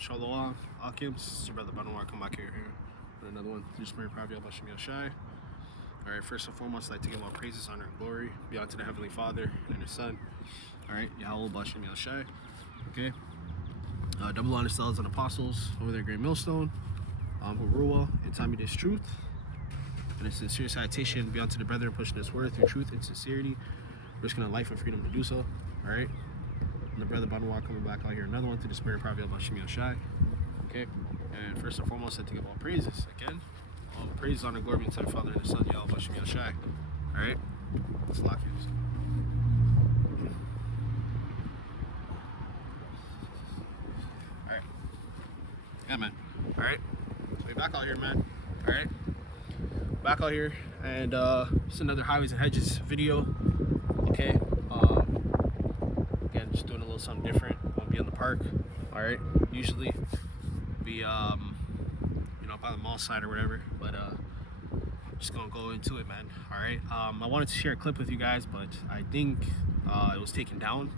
Shalom, Akim. This is your brother Banawar. Come back here with another one. Through Spirit, Power, Yahawashi. Alright, first and foremost, I'd like to give all praises, honor, and glory be unto the Heavenly Father and His Son. Alright, Yahawah. Okay. Double honor cells and apostles over there, Great Millstone. Harua and Tommy this truth. And a sincere citation be unto the brethren pushing this word through truth and sincerity, risking a life and freedom to do so. Alright. And the brother Banawar coming back out here, another one through the Spirit, Power, Yahawashi. Okay. And first and foremost, I'd like to give all praises again. All praise, honor, glory be to the Father and the Son, Yahawashi. Alright? Let's lock it. Alright. Yeah, man. Alright. So we're back out here, man. Alright? Back out here, and it's another Highways and Hedges video. Okay? Again, just doing a little something different. Won't be in the park. Alright? Usually be, you know, by the mall side or whatever, but just gonna go into it, man. All right. I wanted to share a clip with you guys, but I think it was taken down.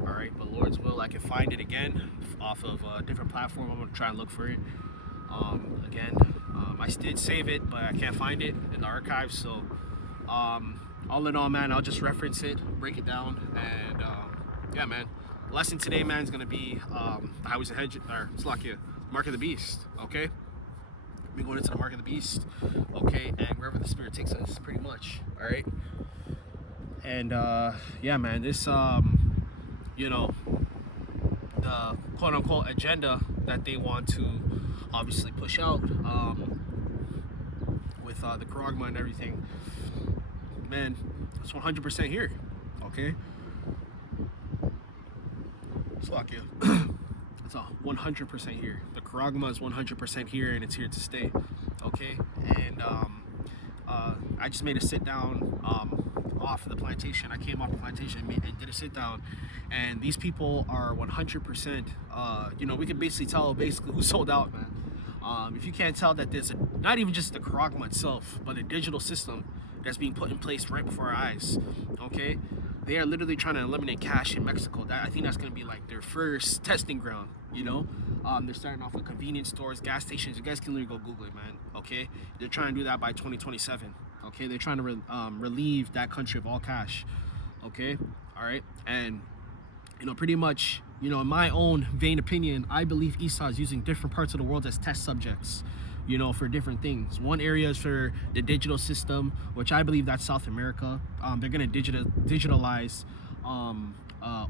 All right, but Lord's will, I can find it again off of a different platform. I'm gonna try and look for it again. I did save it, but I can't find it in the archives. So all in all, man, I'll just reference it, break it down, and yeah, man. The lesson today, man, is gonna be the Highways and Hedges, or it's like a Mark of the Beast. Okay. We're going into the Mark of the Beast, okay, and wherever the Spirit takes us, pretty much. All right. And yeah, man, this you know, the quote-unquote agenda that they want to obviously push out with the Karagma and everything, man, it's 100% here. Okay. It's like you. It's 100% here. The Karagma is 100% here, and it's here to stay. Okay, and I just made a sit down off of the plantation. I came off the plantation and did a sit down, and these people are 100%. You know, we can basically tell who sold out, man. If you can't tell that there's not even just the Karagma itself, but a digital system that's being put in place right before our eyes. Okay. They are literally trying to eliminate cash in Mexico. I think that's going to be like their first testing ground, you know? They're starting off with convenience stores, gas stations. You guys can literally go Google it, man, okay? They're trying to do that by 2027, okay? They're trying to relieve that country of all cash, okay? All right? And, you know, pretty much, you know, in my own vain opinion, I believe Esau is using different parts of the world as test subjects, you know, for different things. One area is for the digital system, which I believe that's South America. They're gonna digitalize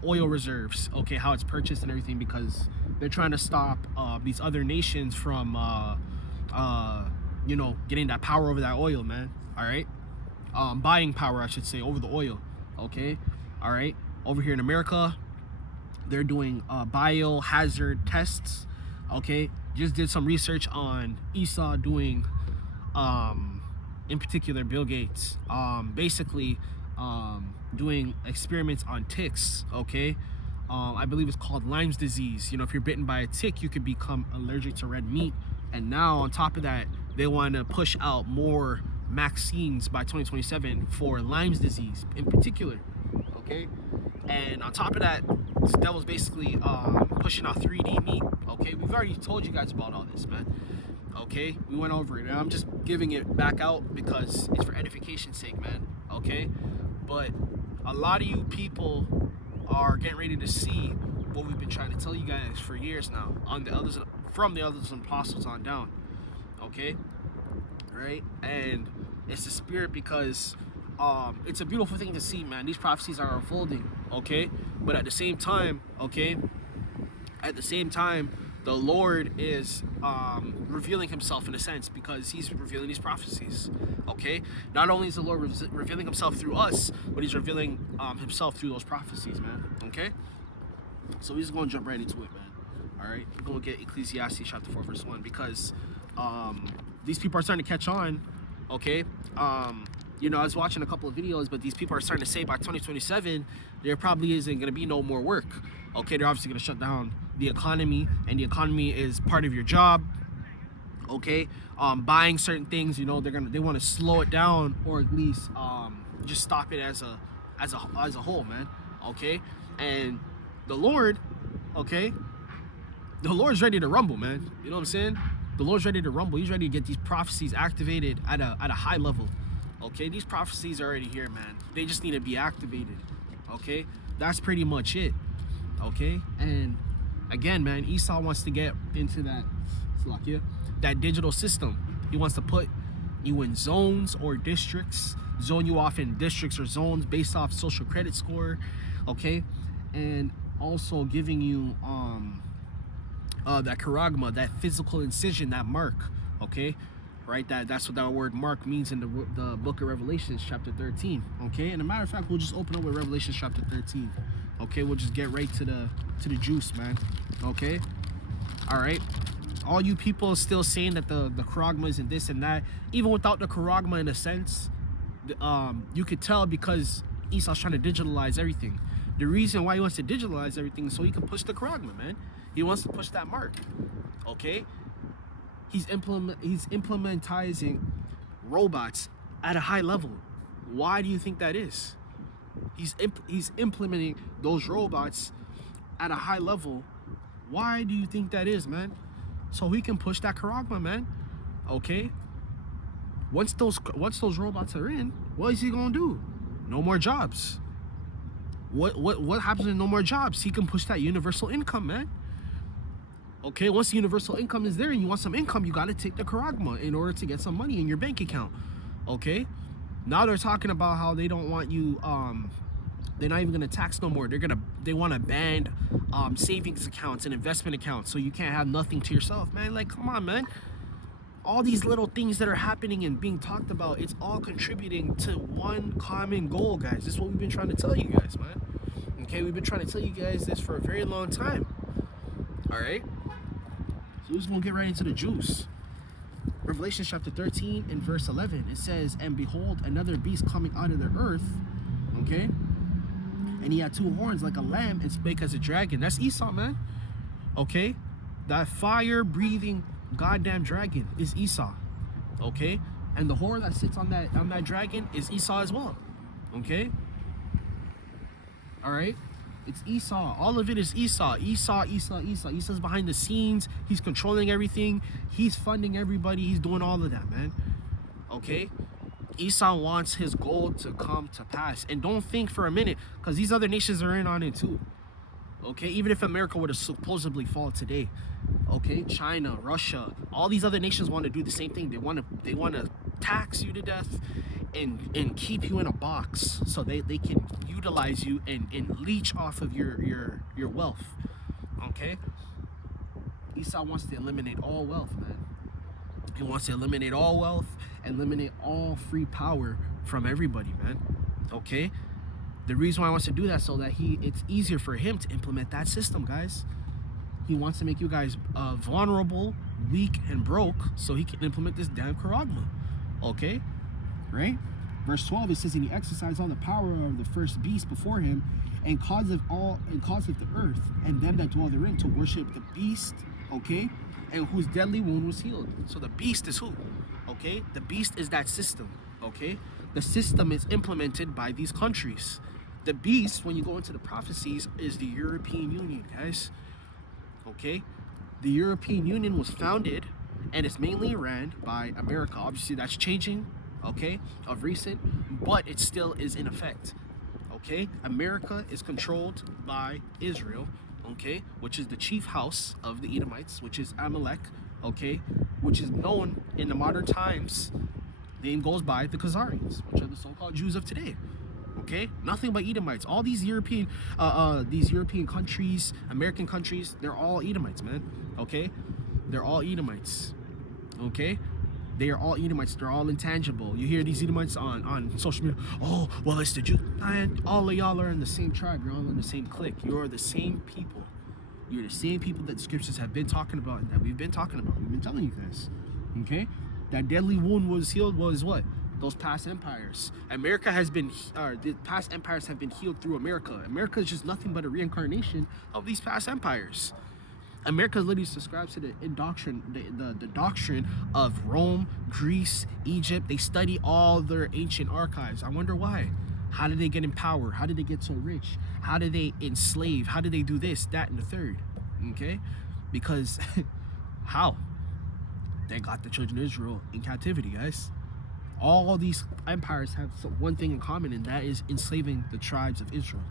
oil reserves, okay, how it's purchased and everything, because they're trying to stop these other nations from, you know, getting that power over that oil, man. All right, buying power, I should say, over the oil. Okay, all right. Over here in America, they're doing biohazard tests. Okay. Just did some research on Esau doing, in particular, Bill Gates, basically doing experiments on ticks, okay? I believe it's called Lyme's disease. You know, if you're bitten by a tick, you could become allergic to red meat. And now, on top of that, they want to push out more vaccines by 2027 for Lyme's disease in particular, okay? And on top of that, this devil's basically pushing out 3D meat. Okay, we've already told you guys about all this, man. Okay, we went over it, and I'm just giving it back out because it's for edification's sake, man. Okay, but a lot of you people are getting ready to see what we've been trying to tell you guys for years now, on the others, from the others apostles on down. Okay, right? And it's the Spirit, because it's a beautiful thing to see, man. These prophecies are unfolding, okay? But at the same time, okay, the Lord is revealing himself in a sense, because he's revealing these prophecies, okay? Not only is the Lord revealing himself through us, but he's revealing himself through those prophecies, man, okay? So we're just going to jump right into it, man, all right? We're going to get Ecclesiastes chapter 4, verse 1, because these people are starting to catch on, okay? You know, I was watching a couple of videos, but these people are starting to say by 2027, there probably isn't going to be no more work. Okay, they're obviously going to shut down the economy, and the economy is part of your job. Okay, buying certain things, you know, they want to slow it down, or at least just stop it as a whole, man. Okay, and the Lord, okay, The Lord's ready to rumble, man. You know what I'm saying? The Lord's ready to rumble. He's ready to get these prophecies activated at a high level. Okay, these prophecies are already here, man. They just need to be activated. Okay, that's pretty much it. Okay, and again, man, Esau wants to get into that digital system. He wants to put you in zones or districts, zone you off in districts or zones based off social credit score. Okay, and also giving you that charagma, that physical incision, that mark. Okay, right? That's what that word mark means in the book of Revelations chapter 13. Okay, and a matter of fact, we'll just open up with Revelation chapter 13. Okay, we'll just get right to the juice, man. Okay, all right. All you people still saying that the charagma isn't this and that, even without the charagma, in a sense, you could tell because Esau's trying to digitalize everything. The reason why he wants to digitalize everything is so he can push the charagma, man. He wants to push that mark. Okay, he's implementizing robots at a high level. Why do you think that is? He's implementing those robots at a high level. Why do you think that is, man? So he can push that charagma, man. Okay. Once those robots are in, what is he gonna do? No more jobs. What happens when no more jobs? He can push that universal income, man. Okay, once the universal income is there and you want some income, you got to take the charagma in order to get some money in your bank account. Okay, now they're talking about how they don't want you, they're not even going to tax no more. They want to ban savings accounts and investment accounts, so you can't have nothing to yourself, man. Like, come on, man. All these little things that are happening and being talked about, it's all contributing to one common goal, guys. This is what we've been trying to tell you guys, man. Okay, we've been trying to tell you guys this for a very long time. All right, so we're just gonna get right into the juice. Revelation chapter 13 and verse 11, it says, and behold, another beast coming out of the earth. Okay, and he had two horns like a lamb and spake as a dragon. That's Esau, man. Okay, that fire breathing goddamn dragon is Esau. Okay, and the whore that sits on that dragon is Esau as well. Okay, all right, it's Esau. All of it is Esau. Esau's behind the scenes. He's controlling everything. He's funding everybody. He's doing all of that, man. Okay, Esau wants his goal to come to pass. And don't think for a minute, because these other nations are in on it too. Okay, even if America were to supposedly fall today, okay, China, Russia, all these other nations want to do the same thing. They want to tax you to death and keep you in a box so they can utilize you and leech off of your wealth. Okay, Esau wants to eliminate all wealth, man. He wants to eliminate all wealth and eliminate all free power from everybody, man. Okay, the reason why he wants to do that so that it's easier for him to implement that system, guys. He wants to make you guys vulnerable, weak, and broke so he can implement this damn charagma. Okay, right? Verse 12, it says, and he exercised all the power of the first beast before him, and caused the earth and them that dwell therein to worship the beast. Okay, and whose deadly wound was healed. So the beast is who? Okay, the beast is that system. Okay, the system is implemented by these countries. The beast, when you go into the prophecies, is the European Union, guys. Okay, the European Union was founded and it's mainly ran by America. Obviously that's changing, okay, of recent, but it still is in effect. Okay, America is controlled by Israel, okay, which is the chief house of the Edomites, which is Amalek, okay, which is known in the modern times. Name goes by the Khazarians, which are the so-called Jews of today. Okay, nothing but Edomites. All these European countries, American countries, they're all Edomites, man. Okay, they're all Edomites. Okay, they are all Edomites. They're all intangible. You hear these Edomites on social media. Oh, well, it's the Jews. And all of y'all are in the same tribe. You're all in the same clique. You're the same people. You're the same people that the scriptures have been talking about and that we've been talking about. We've been telling you guys. Okay, that deadly wound was healed was what? Those past empires. America has been, the past empires have been healed through America. America is just nothing but a reincarnation of these past empires. America literally subscribes to the doctrine of Rome, Greece, Egypt. They study all their ancient archives. I wonder why. How did they get in power? How did they get so rich? How did they enslave? How did they do this, that, and the third? Okay, Because how? They got the children of Israel in captivity, guys. All these empires have one thing in common, and that is enslaving the tribes of Israel.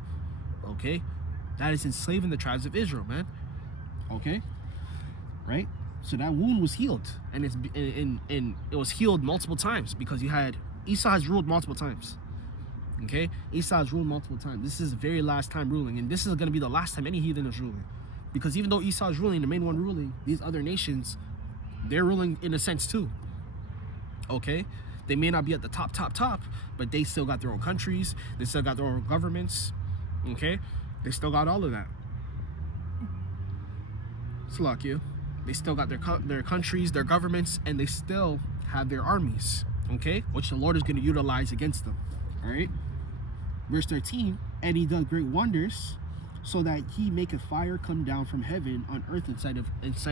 Okay? That is enslaving the tribes of Israel, man. Okay? Right? So that wound was healed, and it was healed multiple times, because you had Esau has ruled multiple times. Okay? Esau has ruled multiple times. This is the very last time ruling, and this is going to be the last time any heathen is ruling. Because even though Esau is ruling, the main one ruling, these other nations, they're ruling in a sense too. Okay? They may not be at the top, but they still got their own countries. They still got their own governments. Okay? They still got all of that. Slakia. They still got their countries, their governments, and they still have their armies. Okay? Which the Lord is going to utilize against them. Alright? Verse 13, and he does great wonders, so that he maketh fire come down from heaven on earth inside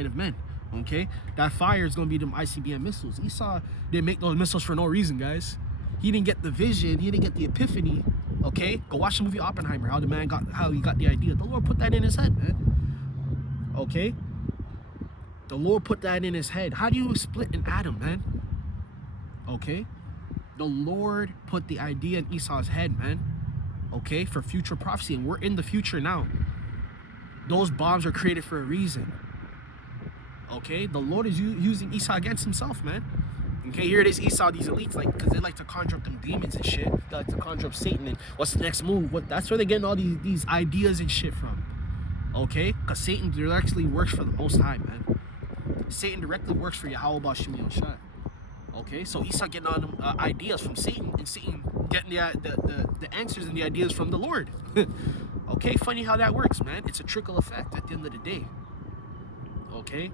of men. Okay? That fire is going to be them ICBM missiles. Esau didn't make those missiles for no reason, guys. He didn't get the vision. He didn't get the epiphany. Okay? Go watch the movie Oppenheimer, how he got the idea. The Lord put that in his head, man. Okay? The Lord put that in his head. How do you split an atom, man? Okay? The Lord put the idea in Esau's head, man. Okay? For future prophecy. And we're in the future now. Those bombs are created for a reason. Okay? The Lord is using Esau against himself, man. Okay? Here it is, Esau, these elites, like, because they like to conjure up them demons and shit. They like to conjure up Satan and what's the next move? That's where they're getting all these ideas and shit from. Okay? Because Satan directly works for the Most High, man. Satan directly works for Yahawah, Sham. Okay, so Esau getting on ideas from Satan, and Satan getting the answers and the ideas from the Lord. Okay, funny how that works, man. It's a trickle effect at the end of the day. Okay,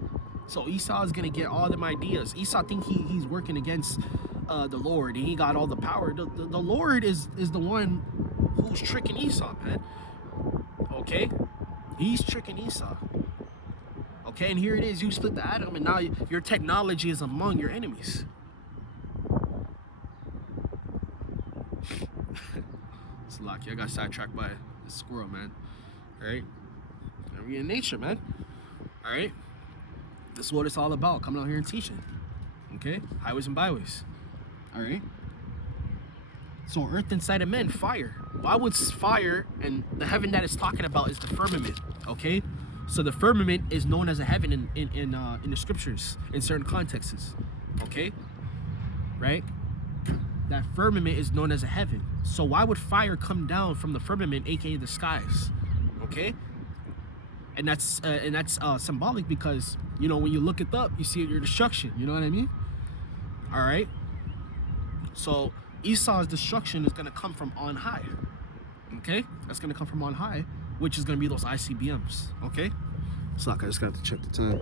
so Esau is gonna get all them ideas. Esau think he's working against the Lord, and he got all the power. The Lord is the one who's tricking Esau, man. Okay, he's tricking Esau. Okay, and here it is, you split the atom, and now your technology is among your enemies. It's lucky. I got sidetracked by a squirrel, man. Alright? We in nature, man. Alright? This is what it's all about, coming out here and teaching. Okay? Highways and byways. Alright? So earth inside of men, fire. Why would fire, and the heaven that it's talking about is the firmament. Okay? So the firmament is known as a heaven in the scriptures, in certain contexts. Okay? Right? That firmament is known as a heaven. So why would fire come down from the firmament, aka the skies? Okay? And that's symbolic, because, you know, when you look it up, you see your destruction. You know what I mean? Alright? So Esau's destruction is going to come from on high. Okay? That's going to come from on high, which is going to be those ICBMs. Okay? So I just got to check the time.